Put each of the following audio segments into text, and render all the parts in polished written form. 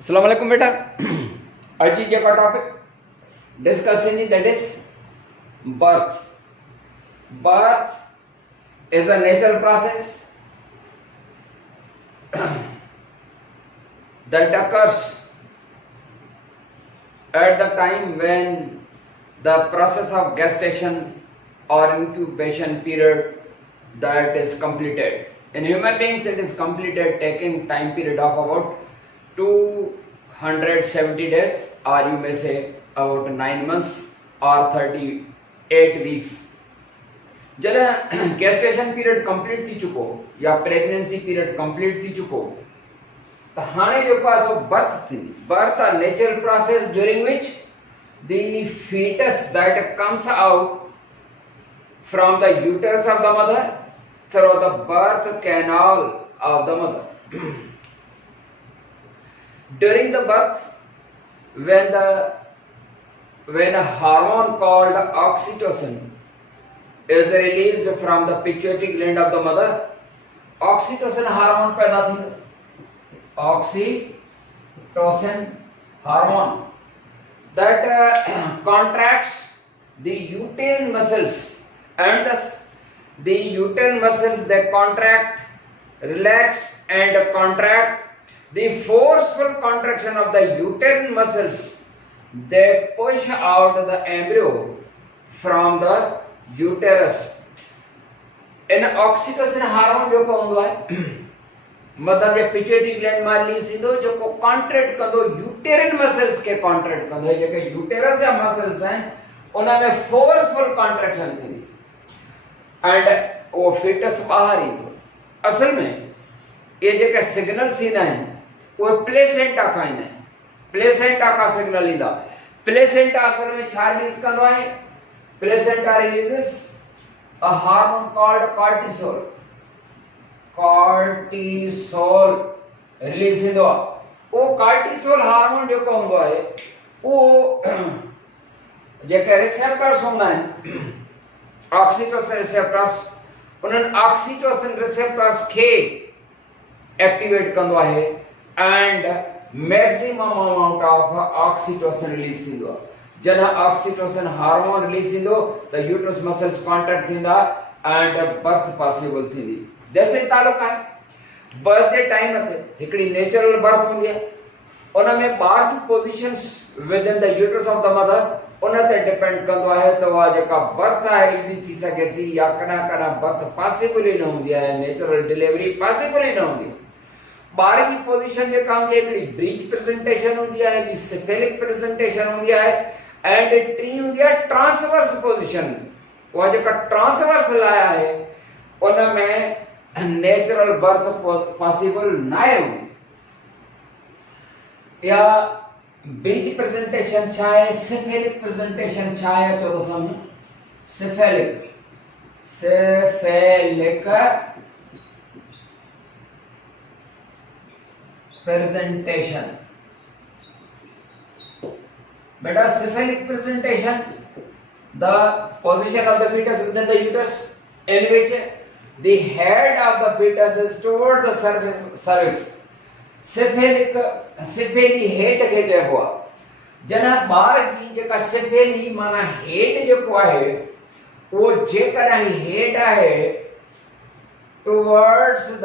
अस्सलाम वालेकुम बेटा। आज जी का topic discussing that is birth. Birth is a natural process that occurs at the time when the process of gestation or incubation period that is completed. In human beings, it is completed taking time period of about 270 days, or you may say about 9 months or 38 weeks. जॾहिं gestation period complete थी चुको या pregnancy period complete थी चुको त हाणे जेको आहे सो birth थींदी. Birth a natural process during which the fetus that comes out from the uterus of the mother through the birth canal of the mother. During the birth, when a hormone called oxytocin is released from the pituitary gland of the mother, oxytocin hormone पैदा थींदो. Oxytocin hormone that contracts the uterine muscles, and thus the uterine muscles they contract, relax and contract. The forceful contraction of the uterine muscles they push out the embryo from the uterus. In oxytocin hormone जो को हूंदो आहे मतलब जे pituitary gland में release थींदो जेको contract कंदो यूटेरिन muscles के कॉन्ट्रैक्ट कंदो जेके यूटेरस जा मसल्स आहिनि उन में फोर्सफुल कॉन्ट्रैक्शन थींदी एंड वो फीटस ॿाहिरि ईंदो. असल में ये जेके सिग्नल्स ईंदा आहिनि उहे प्लेसेंटा खां ईंदा आहिनि. प्लेसेंटा खां सिग्नल ईंदा. प्लेसेंटा असल में छा रिलीज कंदो आहे? Placenta releases a hormone called cortisol. Cortisol release थींदो आहे. उहो कॉर्टिसोल हार्मोन जेको हूंदो आहे उहो जेके रिसेप्टर्स हूंदा आहिनि ऑक्सीटोसिन रिसेप्टर्स उन्हनि ऑक्सीटोसिन रिसेप्टर्स खे एक्टिवेट कंदो आहे and maximum amount of oxytocin release थींदो आहे. जॾहिं ऑक्सीटोसिन हार्मोन रिलीज थींदो त यूट्रस मसल्स कॉन्ट्रैक्ट थींदा एंड बर्थ पॉसिबल थींदी. जैसे तालुक आहे बर्थ जे टाइम ते हिकिड़ी नेचुरल बर्थ हूंदी आहे उन में ॿार जी positions within the uterus of the mother उन ते डिपेंड कंदो आहे त उहा जेका बर्थ आहे इज़ी थी सघे थी या कॾहिं कॾहिं बर्थ पॉसिबल ई न हूंदी आहे. नेचुरल डिलीवरी पॉसिबल ई न हूंदी आहे. ॿार जी पोजीशन जेका हूंदी आहे हिकिड़ी ब्रीच प्रेजेंटेशन हूंदी आहे, ॿी सिफेलिक प्रेजेंटेशन हूंदी आहे एंड टी हूंदी आहे ट्रांसवर्स पोजीशन. उहा जेका ट्रांसवर्स लाइ आहे उन में नेचुरल बर्थ पॉसिबल न आहे. या ब्रीच प्रेजेंटेशन छा आहे, सिफेलिक प्रेजेंटेशन छा आहे तो समझ. सिफेलिक प्रेजेंटेशन बेटा cephalic presentation the position of the fetus within the uterus in which the head of the fetus is toward the cervix. Cephalic head के चइबो आहे. जॾहिं ॿार जी जेका सिफेली माना हेड जेको आहे उहो जेकॾहिं हेड आहे टुवर्ड्स द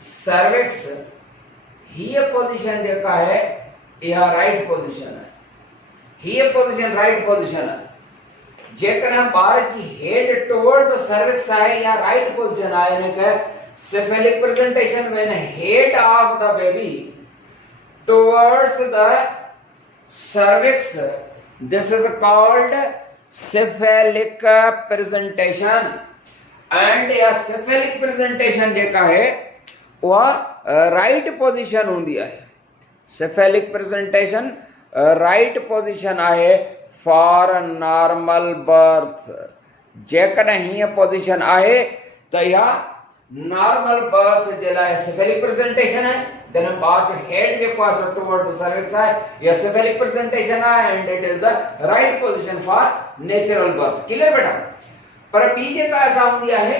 सर्विक्स हीअ पोजीशन जेका आहे इहा राइट पोजीशन आहे. हीअ पोजीशन राइट पोजीशन आहे. जेकॾहिं ॿार जी हेड टुवर्ड द सर्विक्स आहे या राइट पोजीशन आहे इनखे cephalic presentation when head of the baby towards the cervix this is called cephalic presentation. And या सिफेलिक प्रेजेंटेशन जेका आहे उहा राइट पोजीशन हूंदी आहे. सिफेलिक प्रेजेंटेशन राइट पोजीशन आहे फॉर नॉर्मल बर्थ. जेकॾहिं हीअ पोजीशन आहे त इहा नॉर्मल बर्थ जे लाइ सिफेलिक प्रेजेंटेशन आहे. जॾहिं ॿार जो हेड जेको आहे सो टुवर्ड द सर्विक्स आहे इहा सिफेलिक प्रेजेंटेशन आहे and it is the right position for natural birth. Clear बेटा. पर ॿी जेका असां हूंदी आहे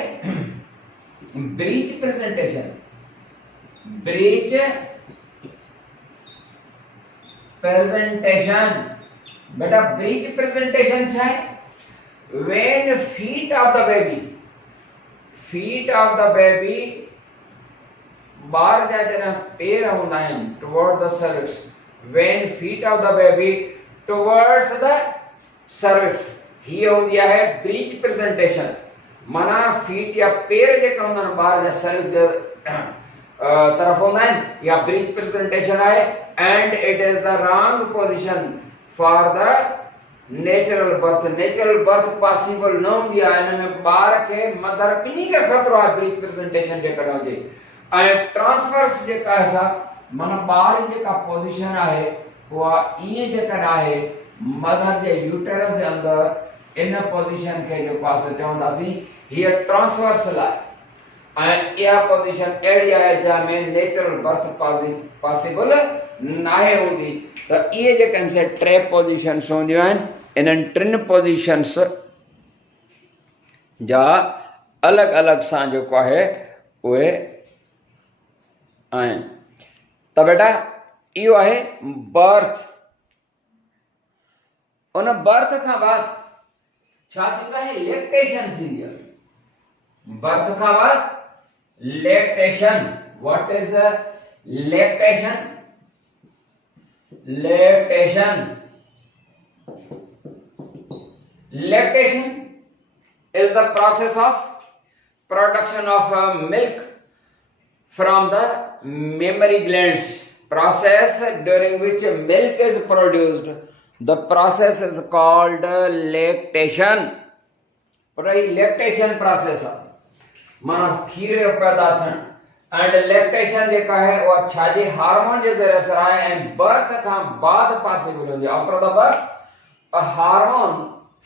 ब्रीच प्रेजेंटेशन. Breech presentation. बेटा ब्रीच प्रेजेंटेशन छा है when feet of the baby बाहर जाते ना पैर होना है toward the cervix, when feet of the baby towards the cervix, ये हो गया है ब्रीच प्रेजेंटेशन। माना फीट या पैर जे कहंदा बाहर जा cervix तरफ होना है या ब्रीच प्रेजेंटेशन है। And it is the wrong position for the natural birth. Natural birth possible न होंदी आहे इन में बार के मदर किनी के खतरो आहे ब्रीच प्रेजेंटेशन जे करण जे। ऐं ट्रांसवर्स जे का सा मन बार जे का पोजीशन आहे वो ये जे कर आहे मदर जे यूटेरस जे अंदर इन पोजीशन के जो पास चवंदासी हियर ट्रांसवर्सल आहे। यह पोजीशन एड़ी है जहां में नेचुरल बर्थ पॉसिबल नाहे होंदी। तो ये जे कन से ट्रे पोजीशंस होंदियूं आहिनि इन्हनि टिनि पोजीशंस जा अलग अलग सां जेको आहे उहे आहिनि। त बेटा इहो आहे बर्थ। उन बर्थ खां बाद छा थींदो आहे लैक्टेशन थींदी आहे। बर्थ खां बाद lactation। what is lactation? Lactation is the process of production of milk from the mammary glands, process during which milk is produced। the process is called lactation। lactation process माना खीर पैदा थियण। And lactation जेका है वो छाजे hormone जे ज़रिए सां आहे ऐं बर्थ खां बाद पॉसिबल हूंदी। After the birth a hormone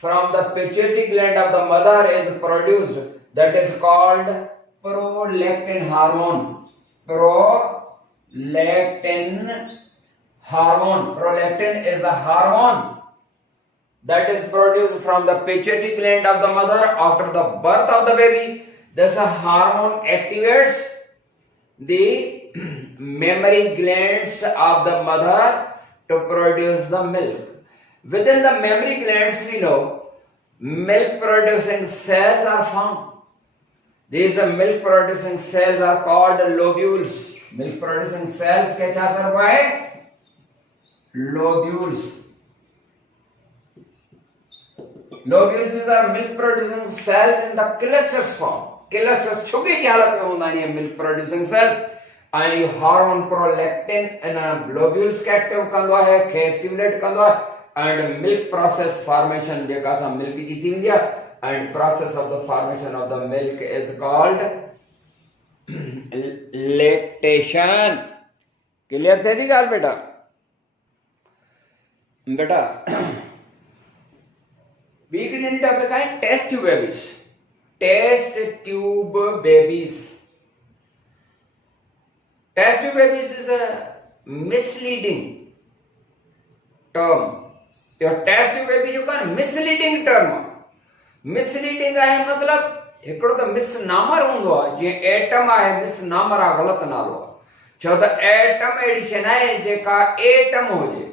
from the pituitary gland of the mother is produced that is called prolactin hormone. Prolactin is a hormone that is produced from the pituitary gland of the mother after the birth of the baby। This hormone activates the mammary glands of the mother to produce the milk। Within the mammary glands we know milk producing cells are found। These milk producing cells are called lobules। milk producing cells के क्या सर्व है lobules। Lobules are milk producing cells in the clusters form। clusters छुपी की हालत में होना है milk producing cells। and hormone prolactin in lobules के एक्टिव कंदो है खे स्टिमुलेट कंदो है and milk process formation जेका सा मिल्क जी थींदी आहे and process of the formation of the milk is called lactation। Clear थे थी गाल बेटा? बेटा beginning topic है test tube babies। test tube babies is a misleading term। your test tube baby जो का misleading term। misleading है मतलब हिकिड़ो त मिसनामर हूंदो आहे जीअं एटम आहे मिसनामर आहे ग़लति नालो आहे। छो त एटम अहिड़ी शइ न आहे जेका एटम हुजे।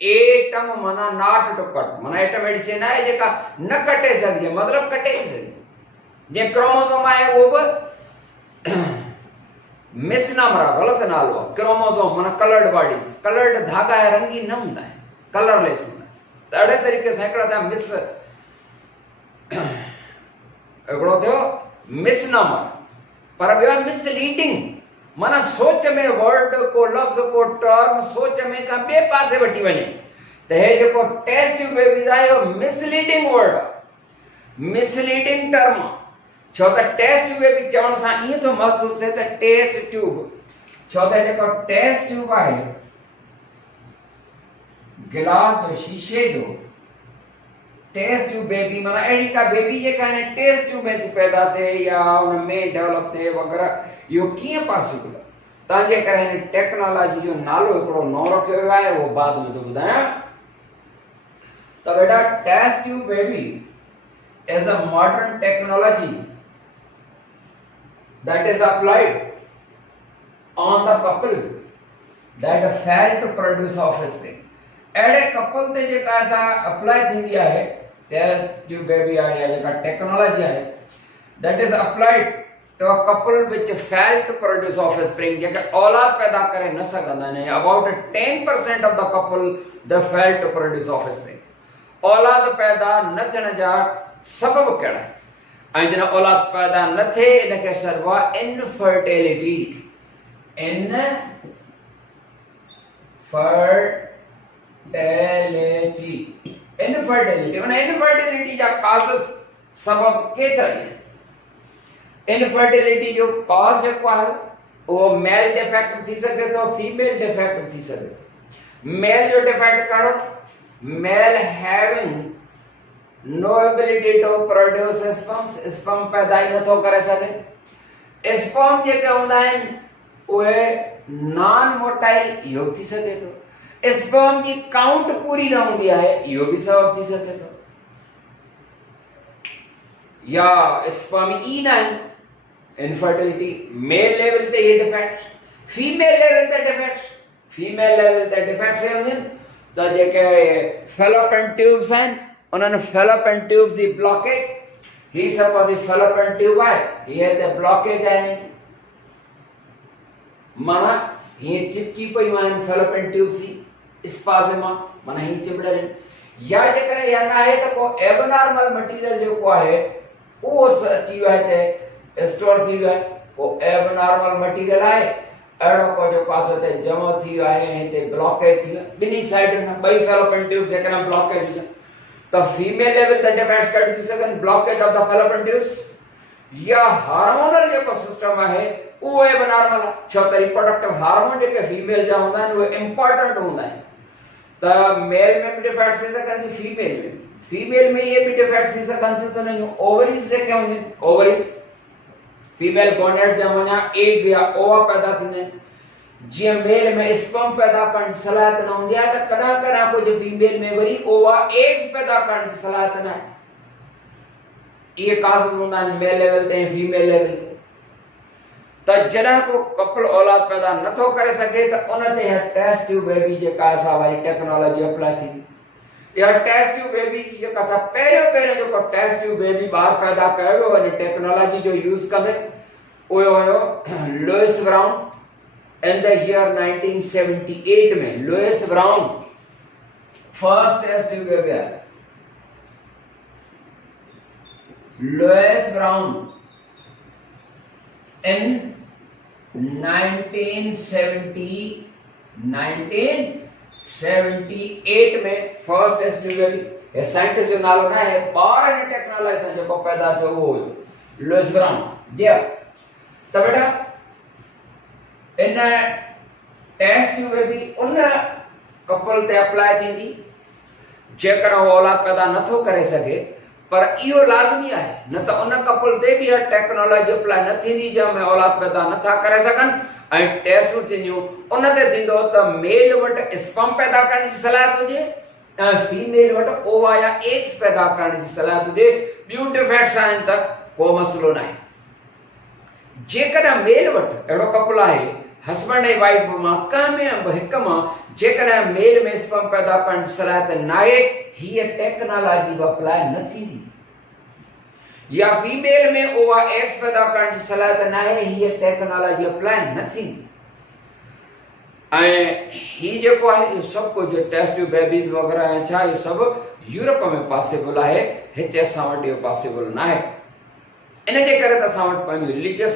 एटम माना नॉट टू कट माना एटम अहिड़ी शइ न आहे जेका न कटे सघिजे मतिलबु कटे सघिजे। जीअं क्रोमोसोम आहे उहो बि मिसनामर आहे ग़लति नालो आहे। क्रोमोसोम माना कलर्ड बॉडीज कलर्ड धागा आहे रंगीन न हूंदा आहिनि कलरलेस हूंदा आहिनि। त अहिड़े तरीक़े सां हिकिड़ा था हिकिड़ो थियो मिसनामर पर ॿियो आहे मिसलीडिंग माना सोच में वर्ड को लफ़्ज़ को टर्म सोच में का ॿिए पासे वठी वञे। त हे जेको टेस्ट ट्यूब बेबीज़ आहे इहो मिसलीडिंग वर्ड आहे मिसलीडिंग टर्म आहे। छो त टेस्ट ट्यूब बेबी चवण सां ईअं थो महसूस थिए त टेस्ट ट्यूब छो त जेको टेस्ट ट्यूब आहे गिलास जो शीशे जो टेस्ट ट्यूब बेबी माना अहिड़ी का बेबी जेका हिन टेस्ट ट्यूब में थी पैदा थिए या हुन में डेवलप थिए वग़ैरह इहो कीअं पॉसिबल आहे। तव्हांजे करे हिन टेक्नोलॉजी जो नालो हिकिड़ो नओं रखियो वियो आहे उहो बाद में थो ॿुधायां। त बेटा test tube baby is a modern technology that is applied on the couple that fail to produce offspring. अड़े कपल ते जेका सा अप्लाई थींदी आहे टेस्ट ट्यूब बेबी आहे या जेका टेक्नोलॉजी आहे that is applied to a couple which fail to produce offspring, जेके औलाद पैदा करे न सघंदा आहिनि. About 10% of the couple they fail to produce offspring. औलाद पैदा न थियण जा सबब कहिड़ा आहिनि? ऐं जिन औलाद पैदा न थिए इनखे चइबो आहे इनफर्टिलिटी. इनफर्टिलिटी उन इनफर्टिलिटी जा काज़स सबब केतिरा आहिनि? इनफर्टिलिटी जो कॉज जेको आहे वो मेल डिफेक्ट थी सके तो फीमेल डिफेक्ट थी सके तो. मेल जो डिफेक्ट कहिड़ो? Male having no ability to produce sperms, sperm पैदा ई नथो करे सघे. स्पर्म जेके हूंदा आहिनि उहे नॉन मोटाइल, इहो थी सघे थो. स्पर्म जी काउंट पूरी न हूंदी आहे, इहो बि सबब थी सघे थो. या स्पर्म ई न आहिनि. इनफर्टिलिटी मेल लेवल ते ये डिफेक्ट्स, फीमेल लेवल ते डिफेक्ट्स. फीमेल लेवल ते डिफेक्ट्स आहिनि त जेके फेलोपियन ट्यूब्स आहिनि उन्हनि फेलोपियन ट्यूब्स जी ब्लॉकेज, ही सपोज ही फेलोपियन ट्यूब आहे, हीअ ते ब्लॉकेज आहे, माना हीअ चिपकी पयूं आहिनि फेलोपियन ट्यूब्स जी स्पाज़िमा, माना ही चिबड़ियल आहिनि. या जेकॾहिं इहा न आहे त पोइ एबनॉर्मल मटीरियल जेको आहे उहो अची वियो आहे हिते स्टोर थी वियो आहे. पोइ एबनॉर्मल मटीरियल आहे अहिड़ो को जेको आहे हिते जमो थी वियो आहे, हिते ब्लॉकेज थी वियो आहे. ॿिन्ही साइडुनि खां ॿई फेलोपियन ट्यूब्स जेकॾहिं ब्लॉकेज हुजनि त फीमेल लेवल ते डिफेक्ट्स कढी थी सघनि, blockage of the fallopian tubes. या हार्मोनल जेको सिस्टम आहे उहो एबनॉर्मल आहे. छो त रिप्रोडक्टिव हार्मोन जेके फीमेल जा हूंदा आहिनि उहे इंपॉर्टेंट हूंदा आहिनि. त मेल में बि डिफेक्ट्स थी सघनि थियूं, फीमेल में. फीमेल में ये भी डिफेक्ट्स थी सघनि थियूं त हुनजूं ओवरीज जेके हूंदियूं आहिनि, ओवरीज फीमेल गोनेट जा वञा एग या ओवा पैदा थींदा आहिनि. जीअं मेल में स्पर्म पैदा करण जी सलाहियत न हूंदी आहे त कॾहिं कॾहिं कुझु फीमेल में वरी ओवा एग्स पैदा करण जी सलाहियत न आहे. इहे काज़स हूंदा आहिनि मेल लेवल ते ऐं फीमेल लेवल ते. त जॾहिं को कपल औलाद पैदा नथो करे सघे त उन ते इहा टेस्ट ट्यूब बेबी जेका असां वारी टेक्नोलॉजी अप्लाई थी. इहा टेस्ट ट्यूब बेबी जी जेका असां पहिरियों जेको टेस्ट ट्यूब बेबी ॿार पैदा कयो वियो वञे टेक्नोलॉजी जो यूज़ कंदे उहो हुयो Louis Brown in the year 1978 में. Louis Brown first test tube baby है. लुइस ब्राउन in 1978 में फर्स्ट टेस्ट ट्यूब बेबी. ये साइंटिस्ट जो नालो ना है, ॿार ने टेक्नोलॉजी से जो पैदा थियो वो लुइस ब्राउन. जी हां. त बेटा इन टेस्ट ट्यूब बेबी उन कपल ते अप्लाई थींदी जेकर वो औलाद पैदा नथो करे सके, पर इहो लाज़मी आहे न त उन कपल ते बि टेक्नोलॉजी अप्लाई न थींदी जंहिंमें औलाद पैदा नथा करे सघनि. ऐं टेस्टूं थींदियूं उन ते थींदो त मेल वटि स्पर्म पैदा करण जी सलाहियत हुजे ऐं फीमेल वटि ओवा या एग्स पैदा करण जी सलाहियत हुजे. ॿियूं डिफेक्ट्स आहिनि त को मसलो न आहे. जेकॾहिं मेल वटि अहिड़ो कपल आहे हस्बैंड ऐं वाइफ मां कंहिं में हिक मां जेकॾहिं मेल में स्पर्म पैदा करण जी सलाहियत न आहे, हीअ टेक्नोलॉजी अप्लाई न थींदी. या फीमेल में ओवा एग्स पैदा करण जी सलाहियत न आहे, हीअ टेक्नोलॉजी अप्लाई न थींदी. ऐं ही जेको आहे इहो सभु कुझु टेस्ट ट्यूब बेबीज़ वग़ैरह ऐं छा इहो सभु यूरोप में पॉसिबल आहे, हिते असां वटि इहो पॉसिबल न आहे. इन जे करे त असां वटि पंहिंजूं रिलीजियस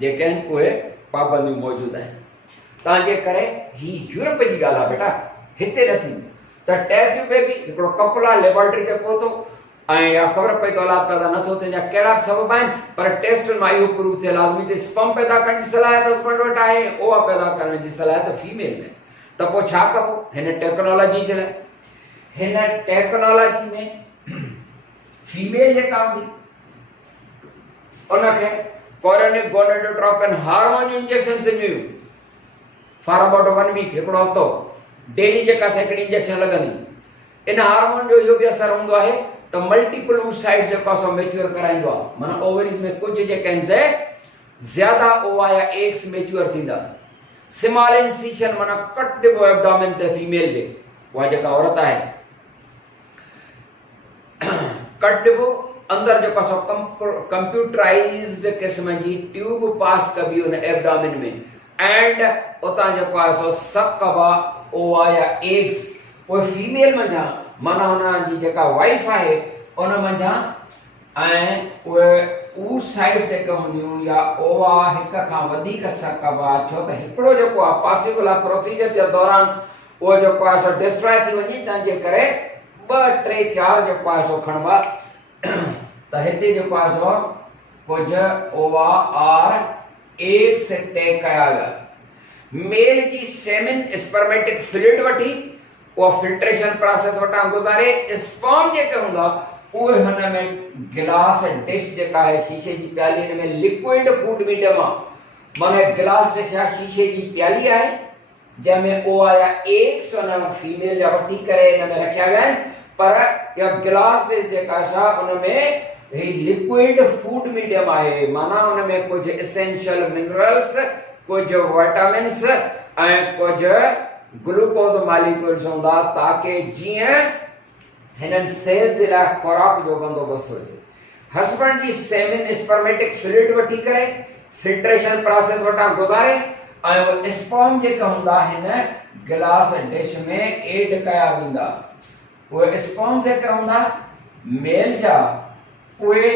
जेके आहिनि उहे पाबंदियूं मौजूदु आहिनि. तव्हांजे करे ही यूरोप जी ॻाल्हि आहे बेटा, हिते न थींदी. त टेस्ट ट्यूब बेबी हिकिड़ो कपल आहे लेबोरेटरी ते पहुतो ऐं या ख़बर पई त औलाद पैदा नथो थिए, जा कहिड़ा बि सबब आहिनि, पर टेस्ट मां इहो प्रूव थिए लाज़मी त स्पर्म पैदा करण जी सलाहियत हस्बैंड वटि आहे, ओवा पैदा करण जी सलाहियत फीमेल में. त पोइ छा कबो हिन टेक्नोलॉजी जे लाइ? हिन टेक्नोलॉजी में फीमेल जेका हूंदी उनखे कोरियोनिक गोनेडोट्रोपिन हार्मोन जो इंजेक्शन सिबियूं फॉर अबाउट 1 वीक, हिकिड़ो हफ़्तो डेली जेका हिकिड़ी इंजेक्शन लॻंदी. इन हार्मोन जो इहो बि असर हूंदो आहे त मल्टीपल साइट्स जेको असां मैच्योर कराईंदो आहे. माना ओवरीज में कुझु जेके आहिनि से ज्यादा ओवा या एग्स मैच्योर थींदा। स्मॉल इंसिशन माना कट डिबो एब्डोमेन ते फीमेल जे, उहा जेका औरत आहे कट डिबो अंदर जेको सो कंप्यूटराइज्ड किस्म जी ट्यूब पास कबी उन एब्डोमेन में एंड उतां जेको आहे सो सक कबा ओवा या एग्स उहे फीमेल मंझां माना हुन जी जेका वाइफ आहे उन मंझां ऐं उहे साइड जेके हूंदियूं या ओवा हिक खां वधीक सक कबा, छो त हिकिड़ो जेको आहे पॉसिबल आहे प्रोसीजर जे दौरान उहो जेको आहे सो डिस्ट्रॉय थी वञे, तंहिंजे करे 2 3 4 जेको आहे सो खणबा। त हिते जेको आहे सो कुझु ओवा और एग्स टैग कया विया। मेल जी सेमिन स्पर्मेटिक फ्लूइड वठी उहा फिल्ट्रेशन प्रोसेस वटां गुज़ारे स्पर्म जेके हूंदा उहे हुन में गिलास डिश जेका आहे शीशे जी प्याली में लिक्विड फूड मीडियम आहे माना गिलास डिश आहे शीशे जी प्याली आहे जंहिंमें ओवा या एग्स उन फीमेल जा वठी करे हिन में रखिया विया आहिनि, पर इहा गिलास डिश जेका आहे उन में ही लिक्विड फूड मीडियम आहे माना उन में कुछ एसेंशियल मिनरल्स, कुछ विटामिन्स ऐं कुछ ग्लूकोज मॉलिक्यूल्स हूंदा ताकि जीअं हिननि सेल्स जे लाइ खुराक जो बंदोबस्त हुजे। हस्बैंड जी सेमिन स्पर्मेटिक फ्लूइड वठी करे फिल्ट्रेशन प्रोसेस वटां गुज़ारे ऐं उहे स्पर्म जेका हूंदा हिन गिलास डिश में एड कया वेंदा। उहे स्पर्म जेके हूंदा मेल जा उहे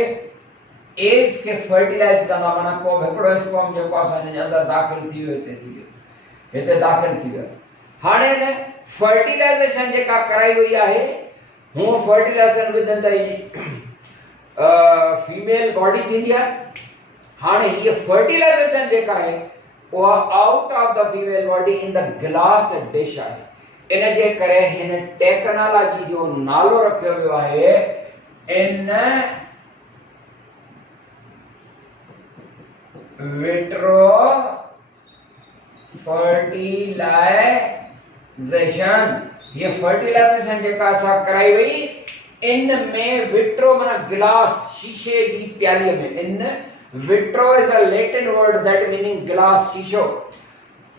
एग्स के फर्टिलाइज कंदा माना को हिकिड़ो स्पर्म जेको आहे हिन जे अंदरि दाख़िल थी वियो हिते दाख़िल थी वियो। हाणे हिन फर्टिलाइजेशन जेका कराई वई आहे हूअ fertilization within the female body थींदी आहे। हाणे हीअ फर्टिलाइजेशन जेका आहे उहा out of the female body in the glass dish आहे। इन जे करे हिन टेक्नोलॉजी जो नालो रखियो वियो आहे इन विट्रो फर्टिलाइजेशन। ये फर्टिलाइजेशन जेका असां कराई वई इन में विट्रो माना गिलास शीशे जी प्याली में in vitro is a Latin word that meaning गिलास शीशो।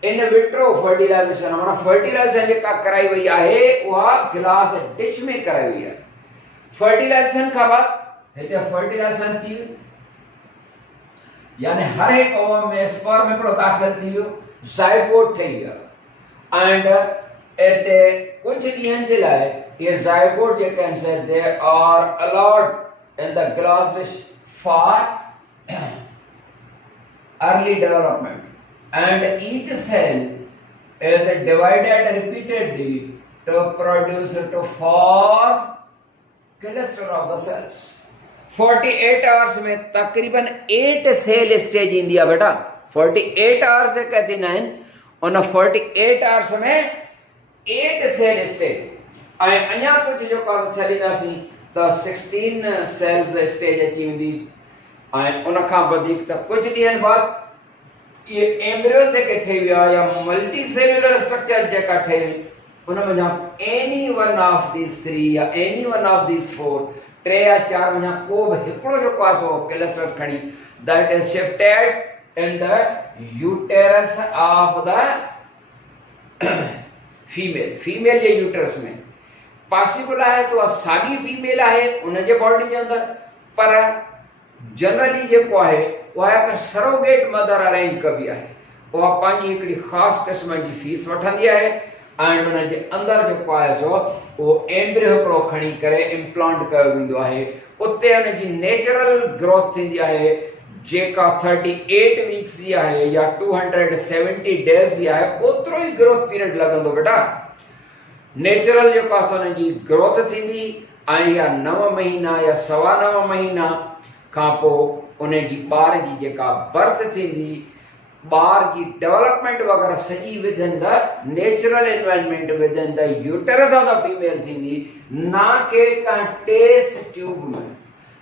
इन विट्रो फर्टिलाइजेशन माना फर्टिलाइजेशन जेका कराई वई आहे उहा गिलास डिश में कराई वई आहे। फर्टिलाइजेशन खां बाद हिते फर्टिलाइजेशन थी वियो यानी हर एक ओवम में स्पर्म हिकिड़ो दाख़िल थी वियो, ज़ायगोट ठही वियो एंड इते कुछ ॾींहंनि जे लाइ ये ज़ायगोट जेके आहिनि से they are allowed in the glass dish for early development and each cell is divided repeatedly to produce to form cluster of the cells। 48 hours में तकरीबन 8 सेल स्टेज ईंदी आहे बेटा। 48 आवर्स जेके थींदा आहिनि उन 48 आवर्स में 8 सेल स्टेज ऐं अञा कुझु जेको आहे छॾींदासीं त 16 सेल्स स्टेज अची वेंदी ऐं उन खां वधीक त कुझु ॾींहंनि बाद ये एम्ब्रियो जेके ठही विया या मल्टी सेल्युलर स्ट्रक्चर जेका ठही उन में एनी वन ऑफ दीस 3 या एनी वन ऑफ दीस 4 3 या 4 में को भी हिकिड़ो जेको आहे सो क्लस्टर खणी that is shifted in the uterus of the female जे यूटरस में पॉसिबल आहे तो साॻी फीमेल आहे उन जे बॉडी जे अंदर, पर जनरली जेको आहे उहा हिकु सरोगेट मदर अरेंज कबी आहे। उहा पंहिंजी हिकिड़ी ख़ासि क़िस्म जी फीस वठंदी आहे ऐं उन जे अंदरि जेको आहे सो उहो एम्ब्रियो हिकिड़ो खणी करे इम्प्लांट कयो वेंदो आहे। उते उन जी नेचुरल ग्रोथ थींदी आहे जेका 38 वीक्स जी आहे या 270 डेज जी आहे। ओतिरो ई ग्रोथ पीरियड लॻंदो बेटा। नेचुरल जेको आहे उन जी ग्रोथ थींदी ऐं या 9 महीना या 9.25 महीना खां पोइ उन जी ॿार जी जेका बर्थ थींदी, ॿार जी डेवलपमेंट वग़ैरह सॼी within the natural environment within the uterus of the female थींदी, ना के का टेस्ट ट्यूब में।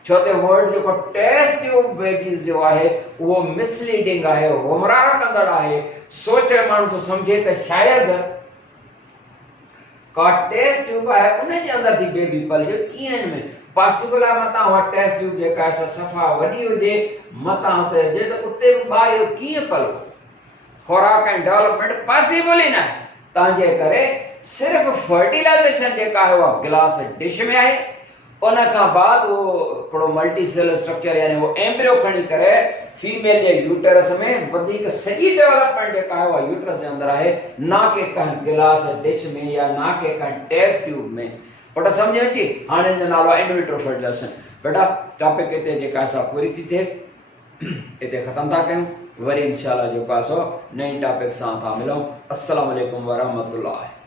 छो त वर्ड जेको टेस्ट ट्यूब बेबीज़ जो आहे उहो मिसलीडिंग आहे, गुमराह कंदड़ आहे। सोचे माण्हू तो सम्झे त शायदि का टेस्ट ट्यूब आहे उन जे अंदर थी बेबी पले कीअं में, पॉसिबल आहे मतां उहा टेस्ट ट्यूब जेका आहे सफ़ा वॾी हुजे मतां हुते हुजे त उते बि ॿार इहो कीअं पलबो खुराक ऐं डेवलपमेंट पॉसिबल ई न आहे तंहिंजे करे सिर्फ़ फर्टिलाइज़ेशन जेका आहे उहा गिलास डिश में आहे उन खां बाद वो हिकिड़ो मल्टी सेल स्ट्रक्चर यानी वो एम्ब्रियो खणी करे फीमेल जे यूटरस में वधीक सही डेवलपमेंट जेका आहे उहा यूटरस जे अंदरि आहे ना के कंहिं गिलास डिश में या ना के कंहिं टेस्ट ट्यूब में बेटा सम्झ अची हाणे हिन जो नालो आहे इन विट्रो फर्टिलाइज़ेशन बेटा टॉपिक हिते जेका असां पूरी थी थिए हिते ख़तमु था कयूं वरी इंशाअल्लाह जेको आहे सो नई टॉपिक सां था मिलूं अस्सलाम वालेकुम वरहमतुल्लाह